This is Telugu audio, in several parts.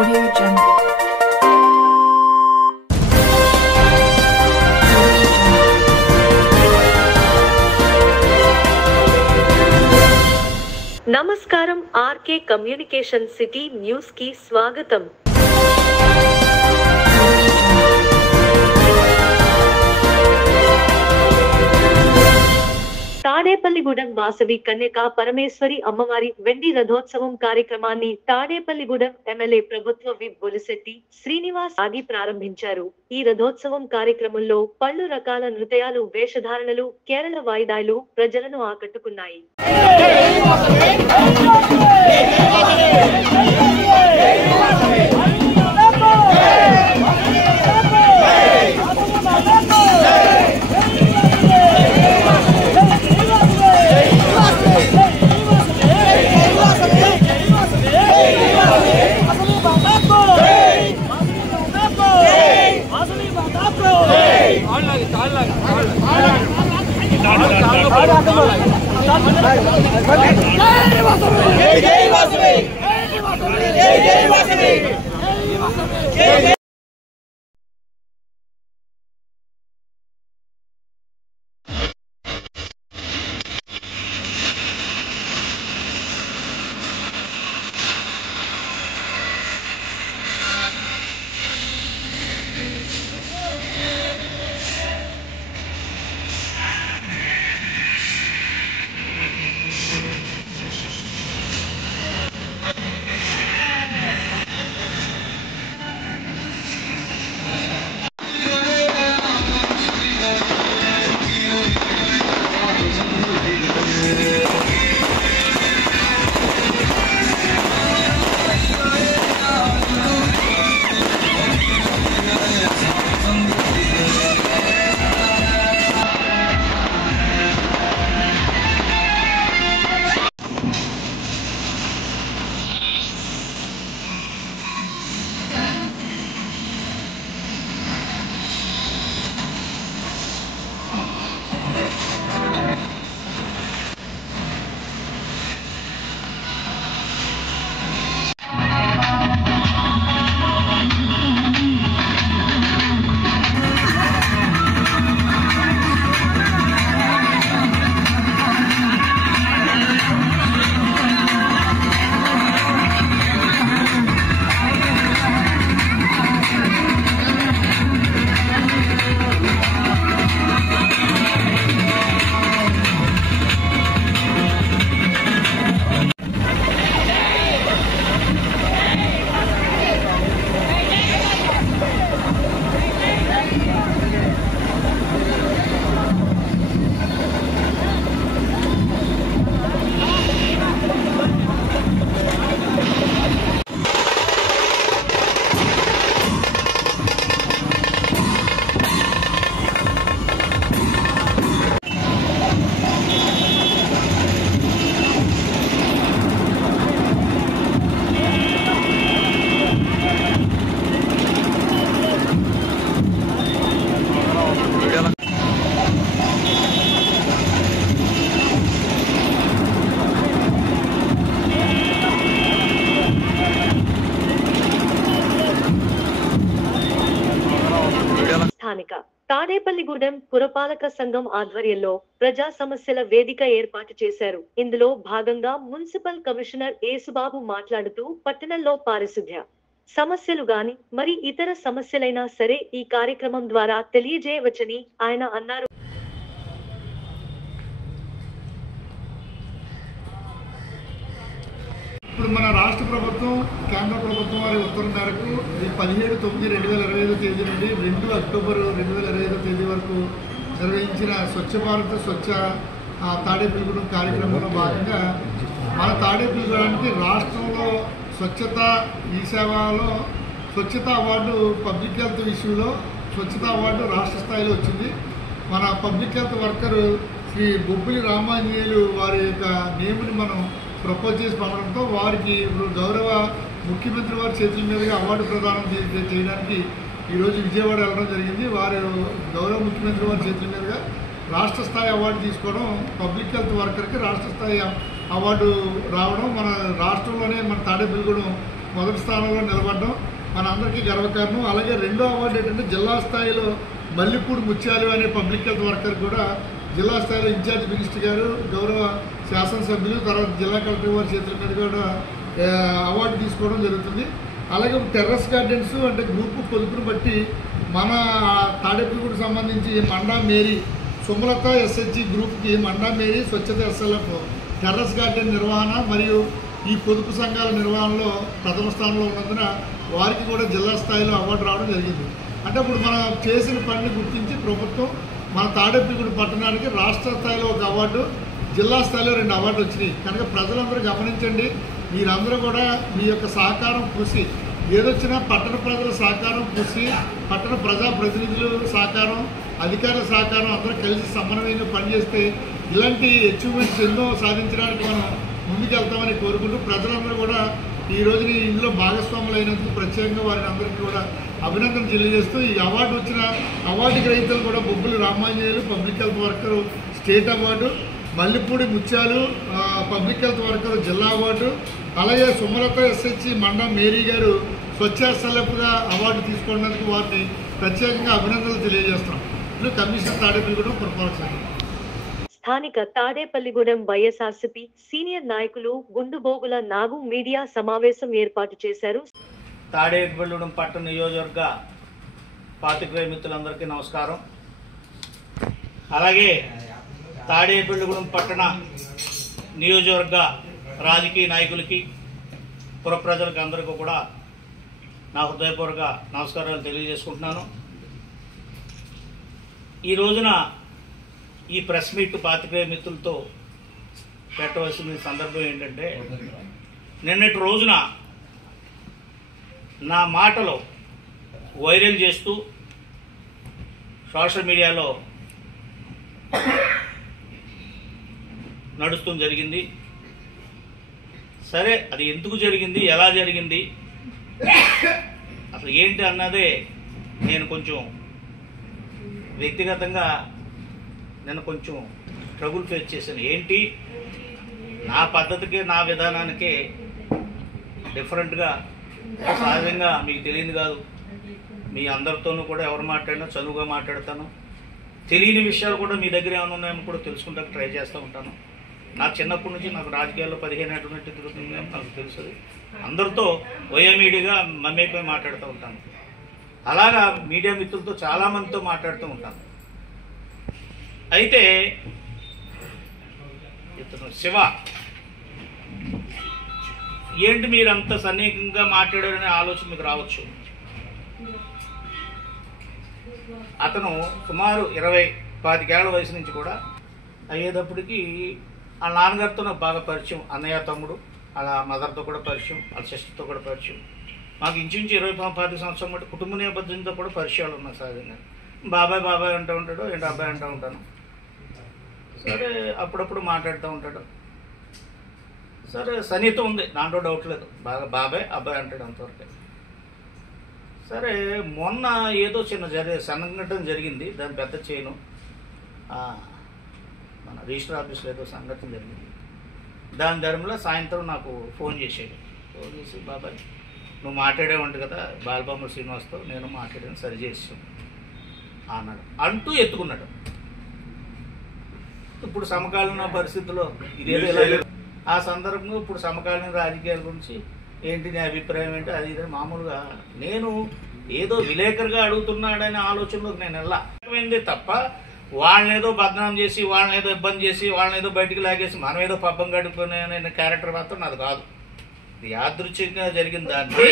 Audio Jungle. నమస్కారం ఆర్కే కమ్యూనికేషన్ సిటీ న్యూస్ కి స్వాగతం. తాడేపల్లిగూడెం వాసవి కన్యకా పరమేశ్వరి అమ్మవారి వెండి రథోత్సవం కార్యక్రమాన్ని తాడేపల్లిగూడెం ఎమ్మెల్యే ప్రభుత్వ విప్ బొలిశెట్టి శ్రీనివాస్ ఆది ప్రారంభించారు. ఈ రథోత్సవం కార్యక్రమంలో పలు రకాల నృత్యాలు, వేషధారణలు, కేరళ వాయిదాలు ప్రజలను ఆకట్టుకున్నాయి. స్థానిక తాడేపల్లిగూడెం పురపాలక సంఘం ఆధ్వర్యంలో ప్రజా సమస్యల వేదిక ఏర్పాటు చేశారు. ఇందులో భాగంగా మున్సిపల్ కమిషనర్ యేసుబాబు మాట్లాడుతూ పట్టణంలో పారిశుద్ధ్య సమస్యలు గాని మరి ఇతర సమస్యలైనా సరే ఈ కార్యక్రమం ద్వారా తెలియజేయవచ్చని ఆయన అన్నారు. ఇప్పుడు మన రాష్ట్ర ప్రభుత్వం, కేంద్ర ప్రభుత్వం వారి ఉత్తర్వుల మేరకు 17/9/2025 తేదీ నుండి 2 అక్టోబర్ 2025 తేదీ వరకు నిర్వహించిన స్వచ్ఛ భారత్ స్వచ్ఛ తాడేపల్లిగూడెం కార్యక్రమంలో భాగంగా మన తాడేపల్లిగూడెంకి రాష్ట్రంలో స్వచ్ఛత ఈ సేవలో స్వచ్ఛత అవార్డు పబ్లిక్ హెల్త్ ఇష్యూలో స్వచ్ఛత అవార్డు రాష్ట్ర స్థాయిలో వచ్చింది. మన public health worker Shri Bobbili Ramanjaneyulu వారి యొక్క నేమ్ని మనం ప్రపోజ్ చేసి పంపడంతో వారికి గౌరవ ముఖ్యమంత్రి వారి చేతుల మీదుగా అవార్డు ప్రదానం చేయడానికి ఈరోజు విజయవాడ వెళ్ళడం జరిగింది. వారు గౌరవ ముఖ్యమంత్రి వారి చేతుల మీదుగా రాష్ట్ర స్థాయి అవార్డు తీసుకోవడం, పబ్లిక్ హెల్త్ వర్కర్కి రాష్ట్ర స్థాయి అవార్డు రావడం మన రాష్ట్రంలోనే మన తాడేపల్లిగూడెం మొదటి స్థానంలో నిలబడడం మనందరికీ గర్వకారణం. అలాగే రెండో అవార్డు ఏంటంటే జిల్లా స్థాయిలో మల్లిపూడి ముత్యాలు అనే పబ్లిక్ హెల్త్ వర్కర్ కూడా జిల్లా స్థాయిలో ఇన్ఛార్జ్ మినిస్టర్ గారు, గౌరవ శాసనసభ్యులు, తర్వాత జిల్లా కలెక్టర్ వారి చేతుల మీద కూడా అవార్డు తీసుకోవడం జరుగుతుంది. అలాగే టెర్రస్ గార్డెన్స్ అంటే గ్రూపు పొదుపును బట్టి మన తాడేపల్లిగూడకు సంబంధించి మండా మేరీ సుమలత ఎస్హెచ్జి గ్రూప్కి మండా మేరీ స్వచ్ఛత ఎస్ఎల్ఎఫ్ టెర్రస్ గార్డెన్ నిర్వహణ మరియు ఈ పొదుపు సంఘాల నిర్వహణలో ప్రథమ స్థానంలో ఉన్నందున వారికి కూడా జిల్లా స్థాయిలో అవార్డు రావడం జరిగింది. అంటే ఇప్పుడు మనం చేసిన పనిని గుర్తించి ప్రభుత్వం మన తాడేపల్లిగూడెం పట్టణానికి రాష్ట్ర స్థాయిలో ఒక అవార్డు, జిల్లా స్థాయిలో 2 అవార్డులు వచ్చినాయి. కనుక ప్రజలందరూ గమనించండి, మీరందరూ కూడా మీ యొక్క సహకారం, కృషి ఏదొచ్చినా పట్టణ ప్రజల సహకారం, కృషి, పట్టణ ప్రజాప్రతినిధుల సహకారం, అధికారుల సహకారం అందరూ కలిసి సమన్వయంగా పనిచేస్తే ఇలాంటి అచీవ్మెంట్స్ ఎన్నో సాధించడానికి మనం ముందుకెళ్తామని కోరుకుంటూ ప్రజలందరూ కూడా ఈ రోజుని ఇందులో భాగస్వాములు అయినందుకు ప్రత్యేకంగా వారిని అందరికీ కూడా అభినందన తెలియజేస్తూ ఈ అవార్డు వచ్చిన అవార్డు గ్రహీతలు కూడా Bobbulu Ramanjaneyulu public health worker state award, Mallipudi Muthyalu public health worker జిల్లా అవార్డు, అలాగే సుమలత ఎస్హెచ్జి మండా మేరీ గారు స్వచ్ఛ ఎస్ఎల్ఎఫ్గా అవార్డు తీసుకున్నందుకు వారిని ప్రత్యేకంగా అభినందనలు తెలియజేస్తున్నాం. ఇది కమిషనర్ తాడేపల్లిగూడెం పురపాలక సంఘం. స్థానిక తాడేపల్లిగూడెం వైఎస్ఆర్సీపీ సీనియర్ నాయకులు గుండుబోగుల నాగు మీడియా సమావేశం ఏర్పాటు చేశారు. తాడేపల్లిగూడెం పట్టణ నియోజకవర్గ పాత్రికేయ మిత్రులందరికీ నమస్కారం. అలాగే తాడేపల్లిగూడెం పట్టణ నియోజకవర్గ రాజకీయ నాయకులకి, పుర ప్రజలకి అందరికీ కూడా నా హృదయపూర్వక నమస్కారాలు తెలియజేసుకుంటున్నాను. ఈ రోజున ఈ ప్రెస్ మీట్ పాత్రికేయ మిత్రులతో పెట్టవలసిన సందర్భం ఏంటంటే, నిన్నటి రోజున నా మాటలు వైరల్ చేస్తూ సోషల్ మీడియాలో నడుస్తూ జరిగింది. సరే, అది ఎందుకు జరిగింది, ఎలా జరిగింది, అసలు ఏంటి అన్నదే నేను కొంచెం వ్యక్తిగతంగా నేను కొంచెం స్ట్రగుల్ ఫేస్ చేశాను. ఏంటి, నా పద్ధతికి నా విధానానికి డిఫరెంట్గా, సహజంగా మీకు తెలియదు కాదు, మీ అందరితోనూ కూడా ఎవరు మాట్లాడినా చదువుగా మాట్లాడతాను. తెలియని విషయాలు కూడా మీ దగ్గర ఏమైనా ఉన్నాయని కూడా తెలుసుకుంటానికి ట్రై చేస్తూ ఉంటాను. నాకు చిన్నప్పటి నుంచి నాకు రాజకీయాల్లో 15 ఏళ్ళ నుంచి తిరుగుతుందని నాకు తెలుసు. అందరితో వయోమీడియాగా మమ్మీపై మాట్లాడుతూ ఉంటాను. అలాగా మీడియా మిత్రులతో చాలామందితో మాట్లాడుతూ ఉంటాను. అయితే ఇతను శివ ఏంటి మీరు అంత సన్నిహితంగా మాట్లాడారనే ఆలోచన మీకు రావచ్చు. అతను సుమారు 20-25 ఏళ్ల వయసు నుంచి కూడా అయ్యేటప్పటికి ఆ నాన్నగారితో నాకు బాగా పరిచయం, అన్నయ్య, తమ్ముడు, అలా మదర్తో కూడా పరిచయం, వాళ్ళ సిస్టర్తో కూడా పరిచయం. మాకు ఇంచుమించు 20-25 సంవత్సరం బట్టి కుటుంబ నేపథ్యంతో కూడా పరిచయాలు ఉన్నాయి. సహజంగా బాబాయ్ బాబాయ్ అంటూ ఉంటాడు, ఏంటి అబ్బాయి అంటూ ఉంటాను. సరే, అప్పుడప్పుడు మాట్లాడుతూ ఉంటాడు. సరే, సన్నిహితం ఉంది, దాంట్లో డౌట్ లేదు. బాగా బాబాయ్ అబ్బాయి అంటాడు అంతవరకే. సరే, మొన్న ఏదో చిన్న సంఘటన జరిగింది, దాని పెద్ద చేయను. మన రిజిస్టర్ ఆఫీస్లో ఏదో సంఘటన జరిగింది. దాని ధర్మంలో సాయంత్రం నాకు ఫోన్ చేసాడు. ఫోన్ చేసి, బాబాయ్ నువ్వు మాట్లాడేవంట కదా బాలబొమ్మల శ్రీనివాస్తో, నేను మాట్లాడాను, సరి చేసాను అన్నాడు. అంటూ ఎత్తుకున్నాడు. ఇప్పుడు సమకాలీన పరిస్థితుల్లో ఇదేదో ఆ సందర్భంలో ఇప్పుడు సమకాలీన రాజకీయాల గురించి ఏంటి నీ అభిప్రాయం ఏంటి, అది ఇది మామూలుగా నేను ఏదో విలేకరుగా అడుగుతున్నాడనే ఆలోచనలోకి నేను వెళ్ళామైంది తప్ప వాళ్ళని ఏదో బదనాం చేసి, వాళ్ళని ఏదో ఇబ్బంది చేసి, వాళ్ళని ఏదో బయటికి లాగేసి మనం ఏదో పబ్బం గడుపుకునే క్యారెక్టర్ మాత్రం నాది కాదు. ఇది యాదృచ్ఛికంగా జరిగిన దాన్ని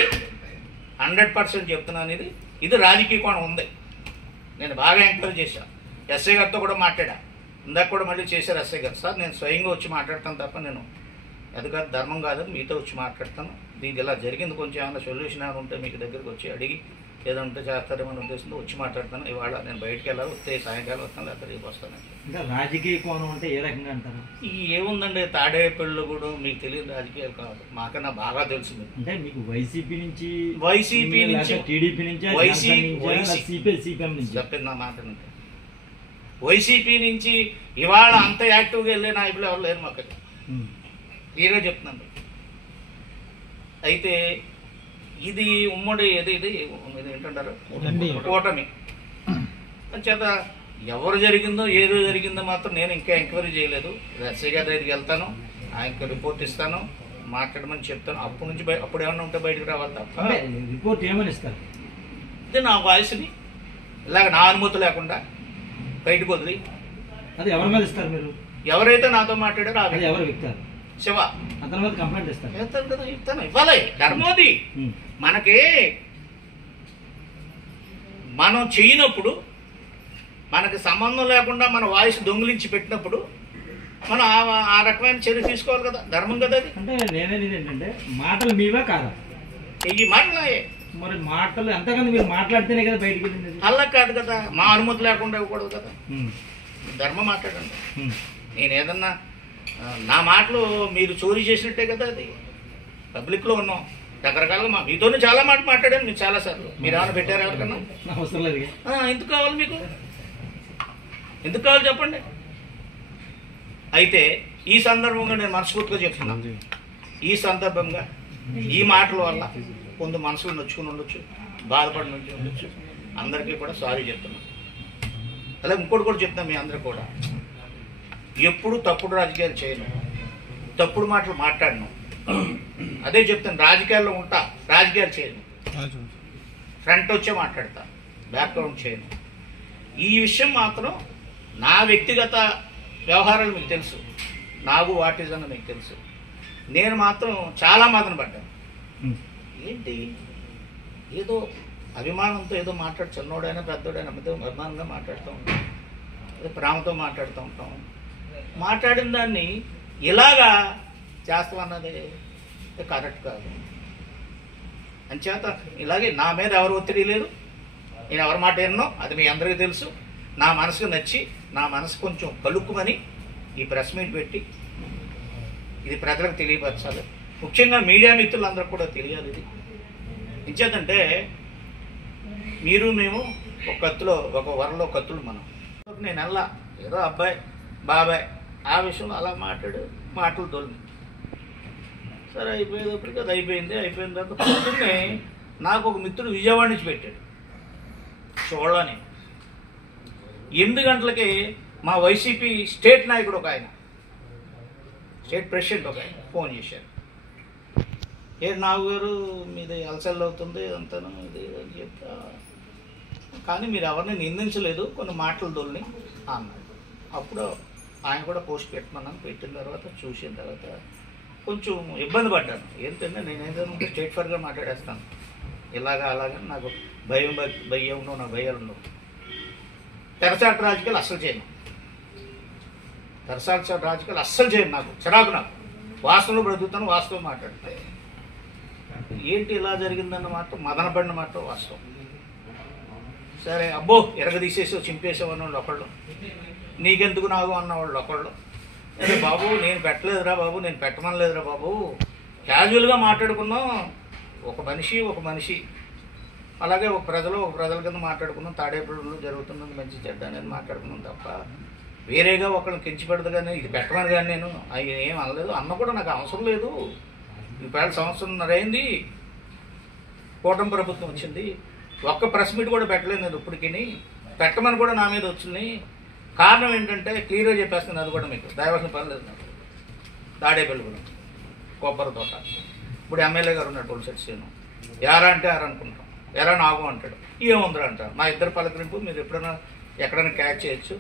100% చెప్తున్నాను. ఇది రాజకీయ కోణం ఉంది. నేను బాగా ఎంకరేజ్ చేశాను. ఎస్ఐ గారితో కూడా మాట్లాడా, ఇందాక కూడా మళ్ళీ చేశారు ఎస్ఐ గారు. సార్ నేను స్వయంగా వచ్చి మాట్లాడతాను తప్ప నేను ఎదుగారు ధర్మం కాదు, మీతో వచ్చి మాట్లాడతాను, దీనికి ఇలా జరిగింది, కొంచెం ఏమైనా సొల్యూషన్ ఏమైనా ఉంటే మీకు దగ్గరికి వచ్చి అడిగి ఏదో ఉంటే చేస్తారేమో ఉద్దేశంతో వచ్చి మాట్లాడతాను. ఇవాళ నేను బయటికి వెళ్ళాలి, వస్తే సాయంకాలం వస్తాను, లేకపోతే రేపు వస్తాను. ఇంకా రాజకీయ కోణం అంటే ఏ రకంగా అంటారు? ఏముందండి, తాడేపల్లిగూడెం మీకు తెలియదు రాజకీయాలు కాదు, మాకన్నా బాగా తెలుసు. అంటే మీకు వైసీపీ నుంచి టీడీపీ నుంచి చెప్పింది నా మాట. వైసీపీ నుంచి ఇవాళ అంత యాక్టివ్గా వెళ్ళే నాయకులు ఎవరు లేరు మాకు, క్లియర్గా చెప్తున్నాను. అయితే ఇది ఉమ్మడి ఇది ఏంటంటారు కూటమి చేత ఎవరు జరిగిందో ఏదో జరిగిందో మాత్రం నేను ఇంకా ఎంక్వైరీ చేయలేదు. ఎస్ఐ గారి దగ్గరికి వెళ్తాను, ఆయనకు రిపోర్ట్ ఇస్తాను, మాట్లాడమని చెప్తాను. అప్పటి నుంచి అప్పుడు ఏమన్నా ఉంటే బయటకు రావాలి తప్ప రిపోర్ట్ ఏమని ఇస్తారు? ఇది నా వాయిస్ని ఇలాగ నా అనుమతి లేకుండా బయటకు వదిలి అది ఎవరి మీద ఇస్తారు మీరు? ఎవరైతే నాతో మాట్లాడారో అది ఎవరు వ్యక్తారు? శివ అతని మీద కంప్లైంట్ ఇస్తారు. వెళ్తాను కదా, ఇస్తాను, ఇవ్వాలి. ధర్మోది మనకి మనం చేయనప్పుడు, మనకి సంబంధం లేకుండా మన వాయిస్ దొంగిలించి పెట్టినప్పుడు మనం ఆ రకమైన చర్య తీసుకోవాలి కదా, ధర్మం కదా అది. అంటే నేనేది ఏంటంటే మాటలు మీవా కాదా? చెయ్యి మాటలాయే. మరి మాటలు ఎంతకంది మీరు మాట్లాడితేనే కదా బయటికి వెళ్ళింది. అలా కాదు కదా, మా అనుమతి లేకుండా ఇవ్వకూడదు కదా. ధర్మం మాట్లాడండి. నేను ఏదన్నా నా మాటలు మీరు చోరీ చేసినట్టే కదా, అది పబ్లిక్లో ఉన్నాం. రకరకాలుగా మీతోనే చాలా మాట మాట్లాడాను, మీరు చాలాసార్లు. మీరు ఏమైనా పెట్టారు ఎవరికన్నా? అవసరం లేదు. ఎందుకు కావాలి మీకు? ఎందుకు కావాలి చెప్పండి. అయితే ఈ సందర్భంగా నేను మనస్ఫూర్తిగా చెప్తున్నాను, ఈ సందర్భంగా ఈ మాటల వల్ల కొంత మనసులు నొచ్చుకుని ఉండొచ్చు, బాధపడి నుంచి ఉండొచ్చు. అందరికీ కూడా సారీ చెప్తున్నాను. అలాగే ఇంకోటి కూడా చెప్తాను, మీ అందరూ కూడా ఎప్పుడు తప్పుడు రాజకీయాలు చేయను, తప్పుడు మాటలు మాట్లాడను. అదే చెప్తాను, రాజకీయాల్లో ఉంటా, రాజకీయాలు చేయను. ఫ్రంట్ వచ్చే మాట్లాడతా, బ్యాక్గ్రౌండ్ చేయను. ఈ విషయం మాత్రం నా వ్యక్తిగత వ్యవహారాలు మీకు తెలుసు, నాకు వాటిజన్ మీకు తెలుసు. నేను మాత్రం చాలా మాత్రం పడ్డాను. ఏంటి ఏదో అభిమానంతో ఏదో మాట్లాడు, చిన్నోడైనా పెద్దోడైనా అభిమానంగా మాట్లాడుతూ ఉంటాం, ప్రేమతో మాట్లాడుతూ ఉంటాం. మాట్లాడిన దాన్ని ఇలాగా చేస్తామన్నది కరెక్ట్ కాదు. అంచేత ఇలాగే నా మీద ఎవరు ఒత్తిడి లేదు, నేను ఎవరి మాట విన్నో అది మీ అందరికీ తెలుసు. నా మనసుకు నచ్చి, నా మనసు కొంచెం కలుక్కుమని ఈ ప్రెస్ మీట్ పెట్టి ఇది ప్రజలకు తెలియపరచాలి. ముఖ్యంగా మీడియా మిత్రులందరూ కూడా తెలియాలి. ఇది ఇంచేతంటే మీరు మేము ఒక కత్తులో, ఒక వరలో కత్తులు మనం. నేను అలా ఏదో అబ్బాయి బాబాయ్ ఆ విషయంలో అలా మాటలు తోలి సరే అయిపోయేటప్పటికి అది అయిపోయింది. అయిపోయిన తర్వాత పొద్దున్నే నాకు ఒక మిత్రుడు విజయవాడ నుంచి పెట్టాడు చూడని. 8 గంటలకి మా వైసీపీ స్టేట్ నాయకుడు ఒక ఆయన, స్టేట్ ప్రెసిడెంట్ ఒక ఆయన ఫోన్ చేశారు. నాగు గారు మీది అలసల్ అవుతుంది అంతను ఇది అని చెప్తా, కానీ మీరు ఎవరిని నిందించలేదు, కొన్ని మాటలు తోలిని అన్నాడు. అప్పుడు ఆయన కూడా పోస్ట్ పెట్టమన్నాను. పెట్టిన తర్వాత చూసిన తర్వాత కొంచెం ఇబ్బంది పడ్డాను. ఏంటంటే నేను ఏదైనా ఉంటే స్ట్రేట్ ఫార్వర్డ్గా మాట్లాడేస్తాను, ఇలాగా అలాగా నాకు భయం ఉండవు, నాకు భయాలు ఉండవు. తెరచాటు రాజకీయాలు అస్సలు చేయను, తెరచాటు రాజకీయాలు అస్సలు చేయను. నాకు చిరాకు, నాకు వాస్తవంలో బ్రతుకుతాను, వాస్తవం మాట్లాడతాను. ఏంటి ఇలా జరిగిందన్న మాట మదనపడిన మాట వాస్తవం. సరే అబ్బో ఎరగదీసేసావు చింపేసావు అన్నవాళ్ళు ఒకళ్ళు, నీకెందుకు నాగు అన్నవాళ్ళు ఒకళ్ళు. అరే బాబు నేను పెట్టలేదురా బాబు, నేను పెట్టమనలేదురా బాబు, క్యాజువల్గా మాట్లాడుకున్నాం. ఒక మనిషి అలాగే ఒక ప్రజల కింద మాట్లాడుకున్నాం. తాడేపల్లిలో జరుగుతున్నది మంచి చెడ్డ అనేది మాట్లాడుకున్నాం తప్ప వేరేగా ఒకళ్ళని కించిపెడదు. కానీ ఇది పెట్టమని కానీ నేను ఏం అనలేదు. అన్న కూడా నాకు అవసరం లేదు. ఇప్పుడు సంవత్సరంన్నర అయింది కూటమి ప్రభుత్వం వచ్చింది, ఒక్క ప్రెస్ మీట్ కూడా పెట్టలేదు నేను ఇప్పటికి. పెట్టమని కూడా నా మీద వచ్చింది. కారణం ఏంటంటే క్లియర్గా చెప్పేస్తున్నాను, అది కూడా మీకు దయవలసిన పని లేదు. నాకు తాడేపల్లి కొబ్బరి తోట, ఇప్పుడు ఎమ్మెల్యే గారు ఉన్నాడు బొలిశెట్టి శ్రీను. ఎరా అంటే ఆరు అనుకుంటాం, ఎరా నాగు అంటాడు, ఏముందరా అంటారు. మా ఇద్దరు పలకరింపు మీరు ఎప్పుడైనా ఎక్కడైనా క్యాచ్ చేయొచ్చు.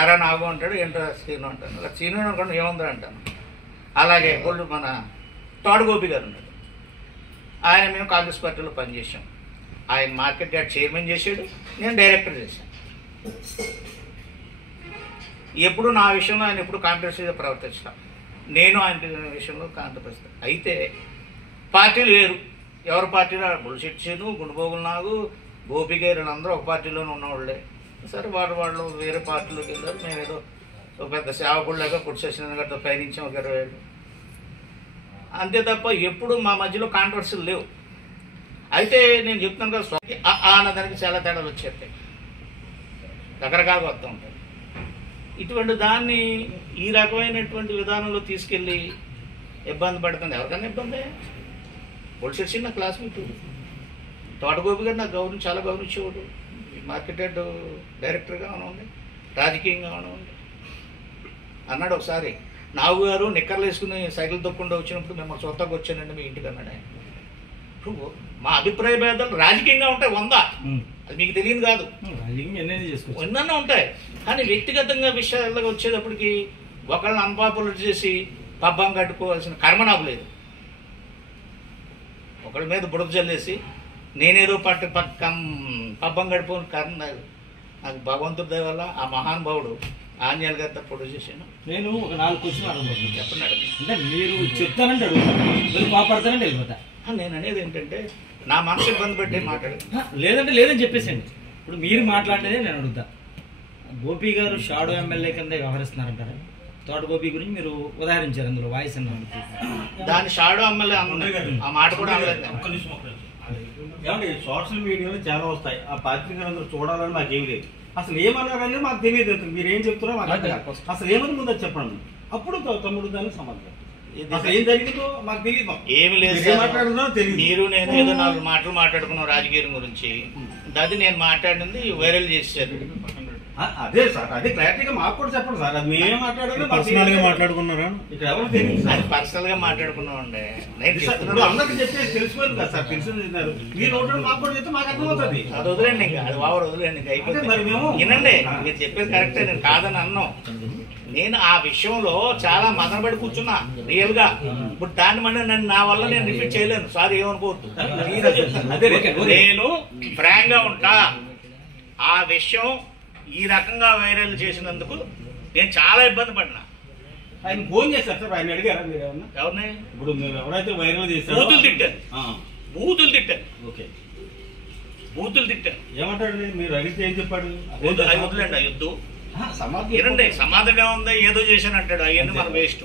ఎరా నాగు అంటాడు, ఏంటో శ్రీను అంటాను. అలా శ్రీను అనుకోండి ఏముందరా అంటాను. అలాగే వాళ్ళు మన తోడగోపి గారు ఉన్నాడు, ఆయన మేము కాంగ్రెస్ పార్టీలో పనిచేసాం. ఆయన మార్కెట్ యార్డ్ చైర్మన్ చేశాడు, నేను డైరెక్టర్ చేశాను. ఎప్పుడు నా విషయంలో ఆయన ఎప్పుడు కాంట్రవర్సీగా ప్రవర్తిస్తాను, నేను ఆయన విషయంలో కాంట్రవర్సీ. అయితే పార్టీలు వేరు, ఎవరి పార్టీలో బొలిశెట్టి శ్రీను, గుండుబోగులు నాగు, గోపి గారు వీళ్ళందరూ ఒక పార్టీలోనే ఉన్నవాళ్ళే. సరే వాళ్ళు వేరే పార్టీలోకి వెళ్ళారు. మేము ఏదో ఒక పెద్ద సేవకుళ్ళగా కుడిసేసిన గట్రా పయనించాం ఒక 20 ఏళ్ళు, అంతే తప్ప ఎప్పుడు మా మధ్యలో కాంట్రవర్సీలు లేవు. అయితే నేను చెప్తాను కదా, అన్నదానికి చాలా తేడాలు వచ్చేస్తాయి, రకరకాలుగా వస్తూ ఉంటాయి. ఇటువంటి దాన్ని ఈ రకమైనటువంటి విధానంలో తీసుకెళ్ళి ఇబ్బంది పడుతుంది. ఎవరికైనా ఇబ్బంది. బొలిశెట్టి శ్రీను నా క్లాస్మేట్, తోటగోపి గారు నాకు చాలా గౌరవించేవాడు. మార్కెటెడ్ డైరెక్టర్గా ఉంది, రాజకీయంగా ఉంది అన్నాడు. ఒకసారి నాగు గారు నిక్కర్లు వేసుకుని సైకిల్ తొక్కుండా వచ్చినప్పుడు మేము సొంతకు వచ్చానండి మీ ఇంటికి అన్నాడు ఆయన. ఇప్పుడు మా అభిప్రాయ భేదాలు రాజకీయంగా ఉంటాయి 100, అది మీకు తెలియదు కాదు, ఎన్నన్నా ఉంటాయి. కానీ వ్యక్తిగతంగా విషయాలకు వచ్చేటప్పటికి ఒకళ్ళని అన్పాపులర్ చేసి పబ్బం కట్టుకోవాల్సిన కర్మ నాకు లేదు. ఒకళ్ళ మీద బుడద చల్లేసి నేనేదో పబ్బం గడిపోని కర్మ నాకు భగవంతుడి దయ వల్ల ఆ మహానుభావుడు ఆంజనేయులు గారితో ఫోటో చేశాను. నేను ఒక 4 క్వశ్చన్ అడుగుతాను. చెప్పండి. అంటే మీరు చెప్తానంటే అడుగుతాను, మీరు కాపాడతానంటే వెళ్ళిపోతా. నేను అనేది ఏంటంటే నా మనసు ఇబ్బంది పెట్టే మాట్లాడు, లేదంటే లేదని చెప్పేసండి. ఇప్పుడు మీరు మాట్లాడేదే నేను అడుగుతా. గోపి గారు షాడో ఎమ్మెల్యే కింద వ్యవహరిస్తున్నారంటారా? తోట గోపి గురించి మీరు ఉదాహరించారు, అందులో వాయిస్ అన్నారు. దాని షాడో ఎమ్మెల్యే ఆ మాట కూడా ఏమంటే సోషల్ మీడియాలో చాలా వస్తాయి, ఆ పత్రికలందరూ చూడాలని మాకేమి లేదు. అసలు ఏమన్నారనేది మాకు తెలియదు. మీరు ఏం చెప్తున్నారో మాకు అసలు ఏమని ముందు చెప్పండి, అప్పుడు తమ్ముడు దానికి సమాధానం. అసలు ఏం జరిగిందో మాకు తెలియదు. ఏమి లేదు, మీరు నేను ఏదో 4 మాటలు మాట్లాడుకున్నాం రాజకీయం గురించి, అది నేను మాట్లాడింది వైరల్ చేశారు. అదే సార్, అదే క్లారిటీగా మాకు కూడా చెప్పండి సార్. అది మేమే మాట్లాడాలి, పర్సనల్ గా మాట్లాడుకున్నారా? ఇక్కడ ఎవరు తెలియదు, అది పర్సనల్ గా మాట్లాడుకున్నాం అండి. అందరికి చెప్పేసి తెలిసిపోయింది కదా సార్, తెలిసినారు. మీరు ఒకటి మాకు కూడా చెప్తే మాకు అర్థమవుతుంది. అది వదిలేండి, ఇంకా అది ఓవర్ వదిలేండి, ఇంకా అయిపోతుంది. వినండి, మీరు చెప్పేది కరెక్టే, నేను కాదని అన్నాం. నేను ఆ విషయంలో చాలా మదనపడి కూర్చున్నా రియల్ గా. ఇప్పుడు దాన్ని నన్ను నా వల్ల నేను రిపీట్ చేయలేను, సారీ ఏమనుకోవద్దు. నేను ఫ్రాంక్ గా ఉంటా. ఆ విషయం ఈ రకంగా వైరల్ చేసినందుకు నేను చాలా ఇబ్బంది పడినా. ఆయన ఫోన్ చేశారు సార్, ఆయన అడిగారా మీరు ఏమన్నా? ఎవరిని? ఇప్పుడు మీరు ఎవరైతే వైరల్ చేశారో బూతులు తిట్టారు. ఓకే, బూతులు తిట్టారు. ఏమంటాడు మీరు అడిగితే ఏం చెప్పాడు? వదిలేండి, అయ్యొద్దు. వినండి, సమాధానం ఉందా ఏదో చేశాను అంటాడు, అవన్నీ మన వేస్ట్.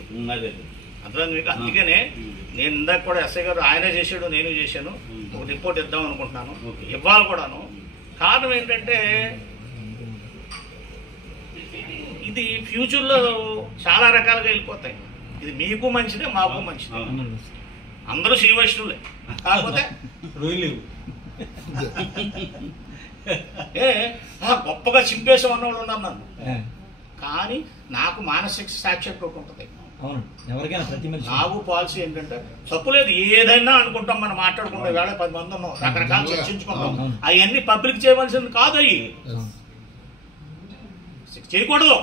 అర్థం మీకు. అందుకనే నేను ఇందాక కూడా ఎస్ఐ గారు ఆయనే చేశాడు, నేను చేశాను, ఒక రిపోర్ట్ ఇద్దాం అనుకుంటున్నాను, ఇవ్వాలి కూడాను. కారణం ఏంటంటే ఇది ఫ్యూచర్లో చాలా రకాలుగా వెళ్ళిపోతాయి. ఇది మీకు మంచిదే, మాకు మంచిదే. అందరూ శ్రీ వైష్ణవులే, కాకపోతే గొప్పగా చింపేసాం అన్నవాళ్ళు ఉన్నారు నన్ను. కానీ నాకు మానసిక సాక్షాత్ ఉంటుంది. నాకు పాలసీ ఏంటంటే తప్పు లేదు, ఏదైనా అనుకుంటాం, మనం మాట్లాడుకుంటాం, వేళ 10 మంది ఉన్నాం, రకరకాలు చర్చించుకుంటాం. అవన్నీ పబ్లిక్ చేయవలసింది కాదు, అవి చేయకూడదు.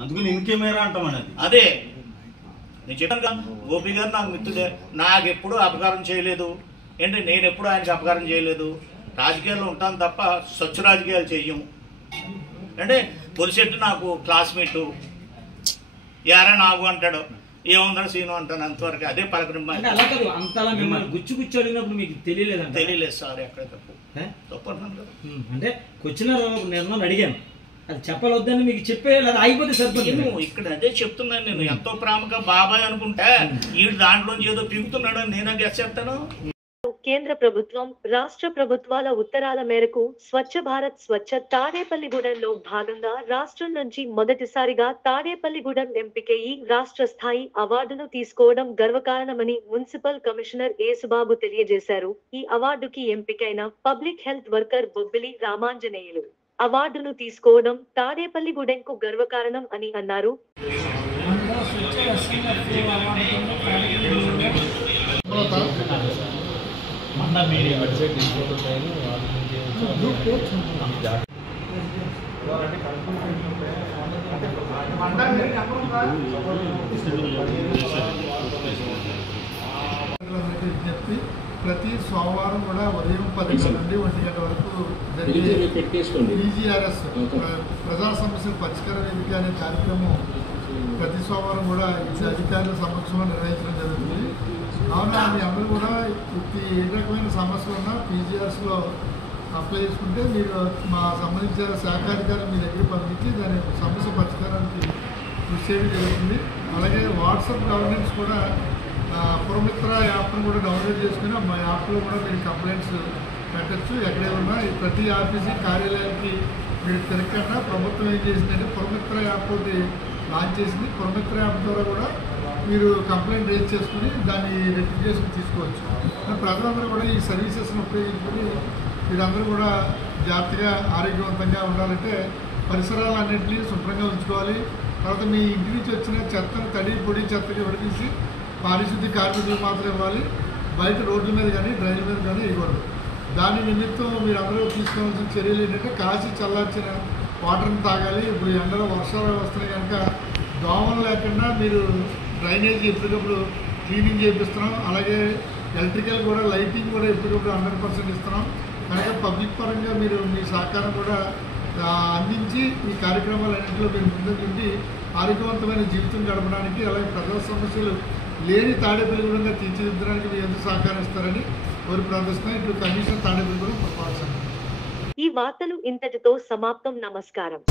అందుకని ఇంకేమేరా అంటామని. అదే నేను చెప్పాను, గోపి గారు నాకు మిత్రుడే, నాకు ఎప్పుడు అపకారం చేయలేదు. ఏంటి, నేను ఎప్పుడు ఆయనకి అపకారం చేయలేదు. రాజకీయాల్లో ఉంటాను తప్ప స్వచ్ఛ రాజకీయాలు చెయ్యం. అంటే పొలిసెట్టు నాకు క్లాస్మేటు, యారా నాకు అంటాడు, ఏముందని సీను అంటాను, అంతవరకు. అదే పలకరింపు. తెలియలేదు సార్, ఎక్కడ తప్పు అంటున్నాను కదా. అంటే క్వశ్చన్ నిర్ణయం అడిగాను, అది చెప్పలొద్దని మీకు చెప్పే అయిపోతే సరిపోతుంది. ఇక్కడ అదే చెప్తున్నాను, నేను ఎంతో ప్రేమగా బాబాయ్ అనుకుంటే ఈ దాంట్లోంచి ఏదో పీకుతున్నాడు అని నేను గెస్ చేస్తాను. కేంద్ర ప్రభుత్వం, రాష్ట్ర ప్రభుత్వాల ఉత్తరాల మేరకు స్వచ్ఛ భారత్ స్వచ్ఛ తాడేపల్లిగూడెంలో భాగంగా రాష్ట్రం నుంచి మొదటిసారిగా తాడేపల్లిగూడెం ఎంపికయి రాష్ట్ర స్థాయి అవార్డును తీసుకోవడం గర్వకారణమని మున్సిపల్ కమిషనర్ యేసుబాబు తెలియజేశారు. ఈ అవార్డుకి ఎంపికైన public health worker Bobbili Ramanjaneyulu అవార్డును తీసుకోవడం తాడేపల్లిగూడెంకు గర్వకారణం అని అన్నారు. విజ్ఞప్తి, ప్రతి సోమవారం కూడా ఉదయం 10 గంటల నుండి 1 గంట వరకు జరిగే PGRS ప్రజా సమస్యల పరిష్కార వేదిక అనే కార్యక్రమం ప్రతి సోమవారం కూడా ఈ అధికారుల సమక్షంలో నిర్వహించడం జరుగుతుంది. కావున మీ అందరూ కూడా ఏ రకమైన సమస్యలు ఉన్నా PGRSలో అప్లై చేసుకుంటే మీరు మా సంబంధించిన శాఖాధికారులు మీ దగ్గర పంపించి దాని సమస్య పరిష్కారానికి కృషి చేయడం జరుగుతుంది. అలాగే వాట్సాప్ గవర్నెన్స్ కూడా పురమిత్ర యాప్ను కూడా డౌన్లోడ్ చేసుకుని మా యాప్లో కూడా మీరు కంప్లైంట్స్ పెట్టచ్చు. ఎక్కడే ఉన్నా ప్రతి ఆఫీసీ కార్యాలయానికి మీరు తిరగకుండా ప్రభుత్వం ఏం చేసిందంటే పురమిత్ర యాప్ ఒకటి లాంచ్ చేసింది. పురమిత్ర యాప్ ద్వారా కూడా మీరు కంప్లైంట్ రేజ్ చేసుకుని దాన్ని రెక్టిఫికేషన్ తీసుకోవచ్చు. ప్రజలందరూ కూడా ఈ సర్వీసెస్ను ఉపయోగించుకొని మీరందరూ కూడా జాగ్రత్తగా ఆరోగ్యవంతంగా ఉండాలంటే పరిసరాలన్నింటినీ శుభ్రంగా ఉంచుకోవాలి. తర్వాత మీ ఇంటి నుంచి వచ్చిన చెత్తను తడి పొడి చెత్తకి విడదీసి పారిశుద్ధ్య కార్మికులు మాత్రం ఇవ్వాలి. బయట రోడ్ల మీద కానీ డ్రైన్ల మీద కానీ ఇవ్వకూడదు. దాని నిమిత్తం మీరు అందరూ తీసుకోవాల్సిన చర్యలు ఏంటంటే కాచి చల్లార్చిన వాటర్ని తాగాలి. ఇప్పుడు ఎండలో వర్షాలు వస్తున్నాయి కనుక దోమలు లేకుండా మీరు డ్రైనేజ్ ఎప్పటికప్పుడు క్లీనింగ్ చేపిస్తున్నాం. అలాగే ఎలక్ట్రికల్ కూడా లైటింగ్ కూడా ఎప్పటికప్పుడు 100% ఇస్తున్నాం. కనుక పబ్లిక్ పరంగా మీరు మీ సహకారం కూడా అందించి ఈ కార్యక్రమాలన్నింటిలో మీరు ముందుండి ఆరోగ్యవంతమైన జీవితం గడపడానికి అలాగే ప్రజా సమస్యలు లేని తాడేపల్లిగూడెంగా తీర్చిదిద్దడానికి మీరు ఎంత సహకరిస్తారని కోరి ప్రార్థిస్తున్నాం. ఇప్పుడు కమిషనర్ తాడేపల్లిగూడెం పురపాలక సంఘం. ఈ వార్తలు ఇంతటితో సమాప్తం. నమస్కారం.